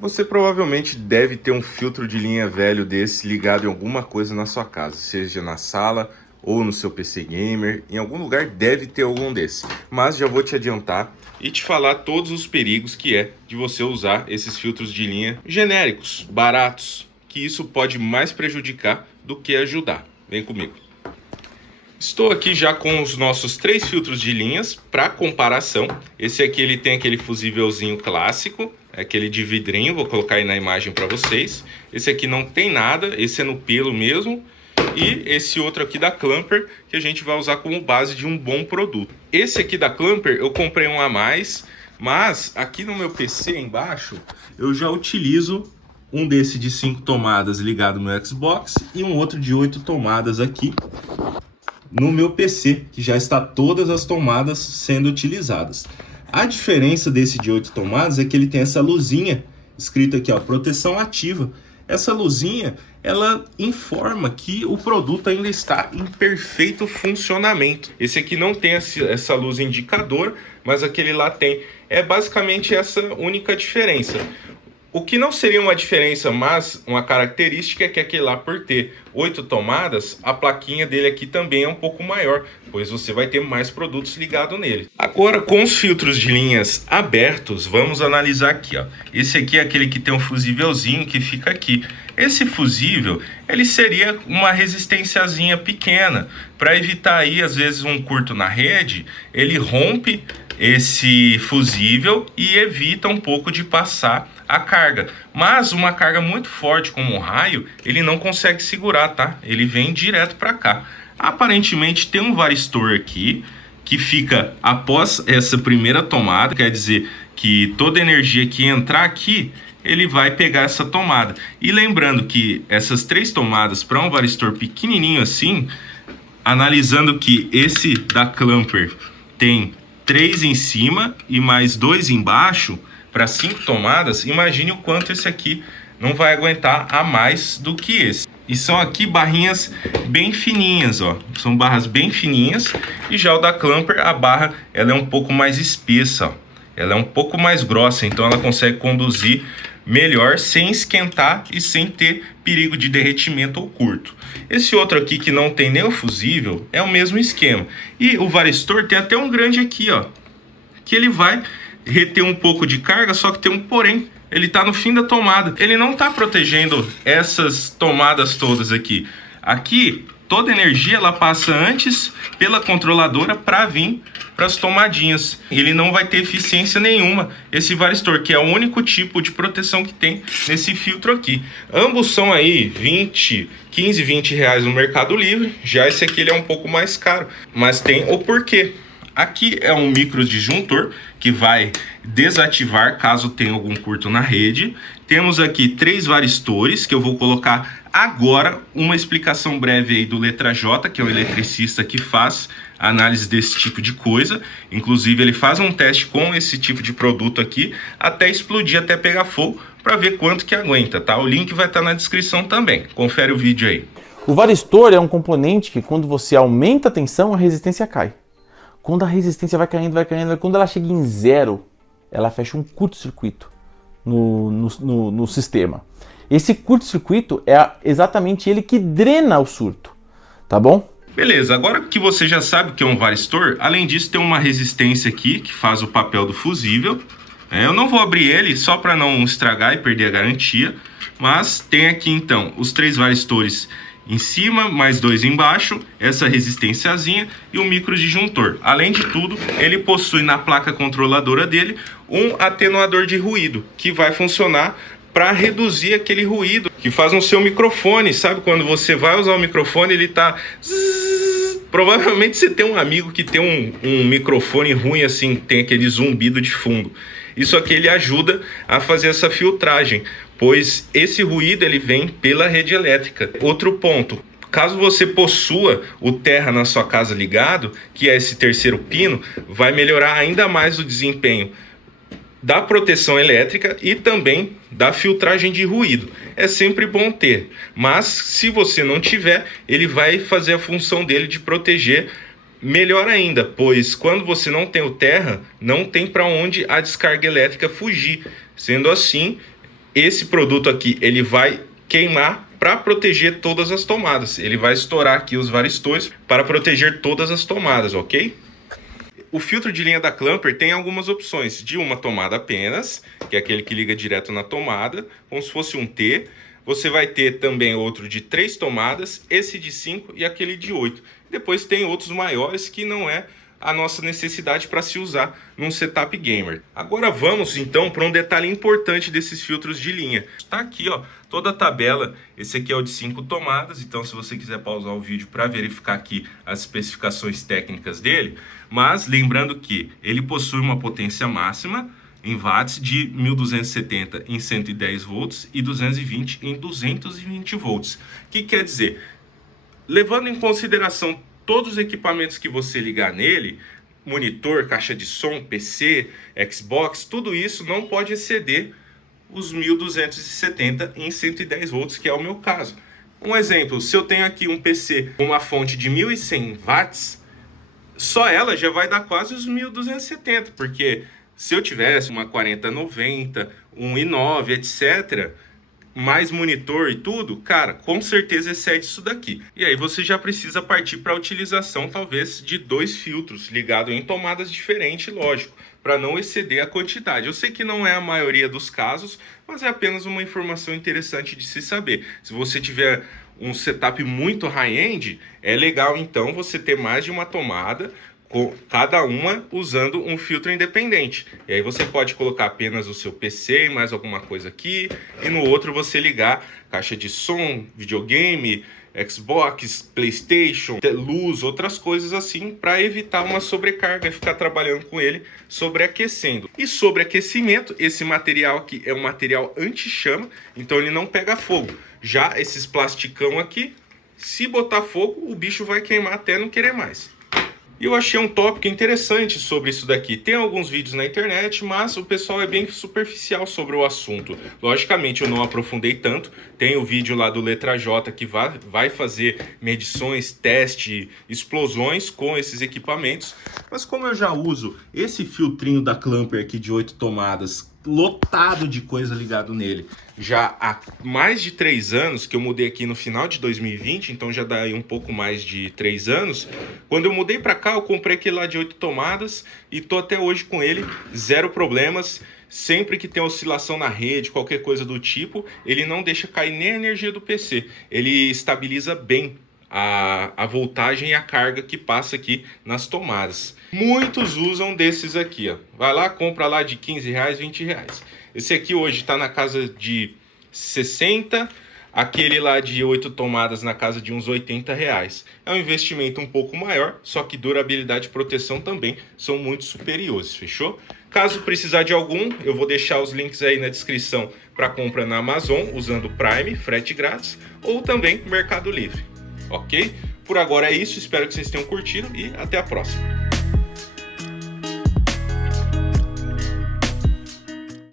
Você provavelmente deve ter um filtro de linha velho desse ligado em alguma coisa na sua casa, seja na sala ou no seu PC gamer, em algum lugar deve ter algum desse. Mas já vou te adiantar e te falar todos os perigos que é de você usar esses filtros de linha genéricos, baratos, que isso pode mais prejudicar do que ajudar. Vem comigo. Estou aqui já com os nossos 3 filtros de linhas para comparação. Esse aqui ele tem aquele fusívelzinho clássico, aquele de vidrinho, vou colocar aí na imagem para vocês. Esse aqui não tem nada, esse é no pelo mesmo. E esse outro aqui da Clamper, que a gente vai usar como base de um bom produto. Esse aqui da Clamper eu comprei um a mais, mas aqui no meu PC embaixo eu já utilizo um desse de 5 tomadas ligado no Xbox e um outro de 8 tomadas aqui no meu PC, que já está todas as tomadas sendo utilizadas. A diferença desse de 8 tomadas é que ele tem essa luzinha escrita aqui, ó, proteção ativa. Essa luzinha, ela informa que o produto ainda está em perfeito funcionamento. Esse aqui não tem essa luz indicador, mas aquele lá tem. É basicamente essa única diferença. O que não seria uma diferença, mas uma característica é que aquele lá, por ter 8 tomadas, a plaquinha dele aqui também é um pouco maior, pois você vai ter mais produtos ligados nele. Agora, com os filtros de linhas abertos, vamos analisar aqui, ó. Esse aqui é aquele que tem um fusívelzinho que fica aqui. Esse fusível, ele seria uma resistênciazinha pequena, para evitar aí, às vezes, um curto na rede, ele rompe esse fusível e evita um pouco de passar a carga. Mas uma carga muito forte como um raio, ele não consegue segurar, tá? Ele vem direto para cá. Aparentemente tem um varistor aqui que fica após essa primeira tomada, quer dizer que toda energia que entrar aqui, ele vai pegar essa tomada. E lembrando que essas 3 tomadas para um varistor pequenininho assim, analisando que esse da Clamper tem 3 em cima e mais 2 embaixo, para 5 tomadas, imagine o quanto esse aqui não vai aguentar a mais do que esse. E são aqui barrinhas bem fininhas, ó. São barras bem fininhas. E já o da Clamper, a barra, ela é um pouco mais espessa, ó. Ela é um pouco mais grossa, então ela consegue conduzir melhor sem esquentar e sem ter perigo de derretimento ou curto. Esse outro aqui que não tem nem o fusível é o mesmo esquema. E o varistor tem até um grande aqui, ó, que ele vai reter um pouco de carga, só que tem um porém. Ele está no fim da tomada. Ele não está protegendo essas tomadas todas aqui. Aqui, toda a energia ela passa antes pela controladora para vir para as tomadinhas. Ele não vai ter eficiência nenhuma. Esse varistor, que é o único tipo de proteção que tem nesse filtro aqui. Ambos são aí 15, 20 reais no Mercado Livre. Já esse aqui ele é um pouco mais caro, mas tem o porquê. Aqui é um micro disjuntor que vai desativar caso tenha algum curto na rede. Temos aqui 3 varistores que eu vou colocar agora uma explicação breve aí do Letra J, que é um eletricista que faz análise desse tipo de coisa. Inclusive ele faz um teste com esse tipo de produto aqui até explodir, até pegar fogo, para ver quanto que aguenta, tá? O link vai estar na descrição também. Confere o vídeo aí. O varistor é um componente que quando você aumenta a tensão, a resistência cai. Quando a resistência vai caindo, quando ela chega em 0, ela fecha um curto-circuito no sistema. Esse curto-circuito é exatamente ele que drena o surto, tá bom? Beleza, agora que você já sabe o que é um varistor, além disso tem uma resistência aqui que faz o papel do fusível. Eu não vou abrir ele só para não estragar e perder a garantia, mas tem aqui então os 3 varistores em cima, mais 2 embaixo, essa resistênciazinha e um micro disjuntor. Além de tudo, ele possui na placa controladora dele um atenuador de ruído, que vai funcionar para reduzir aquele ruído que faz no seu microfone. Sabe quando você vai usar o microfone, ele tá... Provavelmente você tem um amigo que tem um microfone ruim assim, tem aquele zumbido de fundo. Isso aqui ele ajuda a fazer essa filtragem, pois esse ruído ele vem pela rede elétrica. Outro ponto, caso você possua o terra na sua casa ligado, que é esse terceiro pino, vai melhorar ainda mais o desempenho da proteção elétrica e também da filtragem de ruído. É sempre bom ter, mas se você não tiver, ele vai fazer a função dele de proteger melhor ainda, pois quando você não tem o terra, não tem para onde a descarga elétrica fugir. Sendo assim, esse produto aqui, ele vai queimar para proteger todas as tomadas. Ele vai estourar aqui os varistores para proteger todas as tomadas, ok? O filtro de linha da Clamper tem algumas opções, de uma tomada apenas, que é aquele que liga direto na tomada, como se fosse um T. Você vai ter também outro de 3 tomadas, esse de 5 e aquele de 8. Depois tem outros maiores que não é a nossa necessidade para se usar num setup gamer. Agora vamos então para um detalhe importante desses filtros de linha. Está aqui, ó, toda a tabela. Esse aqui é o de 5 tomadas, então se você quiser pausar o vídeo para verificar aqui as especificações técnicas dele, mas lembrando que ele possui uma potência máxima em watts de 1270 em 110 volts e 220 em 220 volts. O que quer dizer? Levando em consideração todos os equipamentos que você ligar nele, monitor, caixa de som, PC, Xbox, tudo isso não pode exceder os 1270 em 110 volts, que é o meu caso. Um exemplo, se eu tenho aqui um PC com uma fonte de 1100 watts, só ela já vai dar quase os 1270, porque se eu tivesse uma 4090, um i9, etc., mais monitor e tudo, cara, com certeza excede isso daqui. E aí você já precisa partir para a utilização, talvez, de 2 filtros ligados em tomadas diferentes, lógico, para não exceder a quantidade. Eu sei que não é a maioria dos casos, mas é apenas uma informação interessante de se saber. Se você tiver um setup muito high-end, é legal então você ter mais de uma tomada, cada uma usando um filtro independente. E aí você pode colocar apenas o seu PC e mais alguma coisa aqui, e no outro você ligar caixa de som, videogame, Xbox, PlayStation, luz, outras coisas assim, para evitar uma sobrecarga e ficar trabalhando com ele sobreaquecendo. E sobreaquecimento, esse material aqui é um material anti-chama, então ele não pega fogo. Já esses plasticão aqui, se botar fogo, o bicho vai queimar até não querer mais. E eu achei um tópico interessante sobre isso daqui. Tem alguns vídeos na internet, mas o pessoal é bem superficial sobre o assunto. Logicamente, eu não aprofundei tanto. Tem o vídeo lá do Letra J que vai fazer medições, teste, explosões com esses equipamentos. Mas como eu já uso esse filtrinho da Clamper aqui de 8 tomadas, lotado de coisa ligado nele, já há mais de 3 anos, que eu mudei aqui no final de 2020, então já dá aí um pouco mais de 3 anos. Quando eu mudei para cá, eu comprei aquele lá de 8 tomadas e tô até hoje com ele, zero problemas. Sempre que tem oscilação na rede, qualquer coisa do tipo, ele não deixa cair nem a energia do PC. Ele estabiliza bem a voltagem e a carga que passa aqui nas tomadas. Muitos usam desses aqui, ó. Vai lá, compra lá de 15 reais, 20 reais. Esse aqui hoje está na casa de 60, aquele lá de 8 tomadas na casa de uns 80 reais. É um investimento um pouco maior, só que durabilidade e proteção também são muito superiores, fechou? Caso precisar de algum, eu vou deixar os links aí na descrição para compra na Amazon, usando Prime, frete grátis, ou também Mercado Livre. Ok? Por agora é isso, espero que vocês tenham curtido e até a próxima.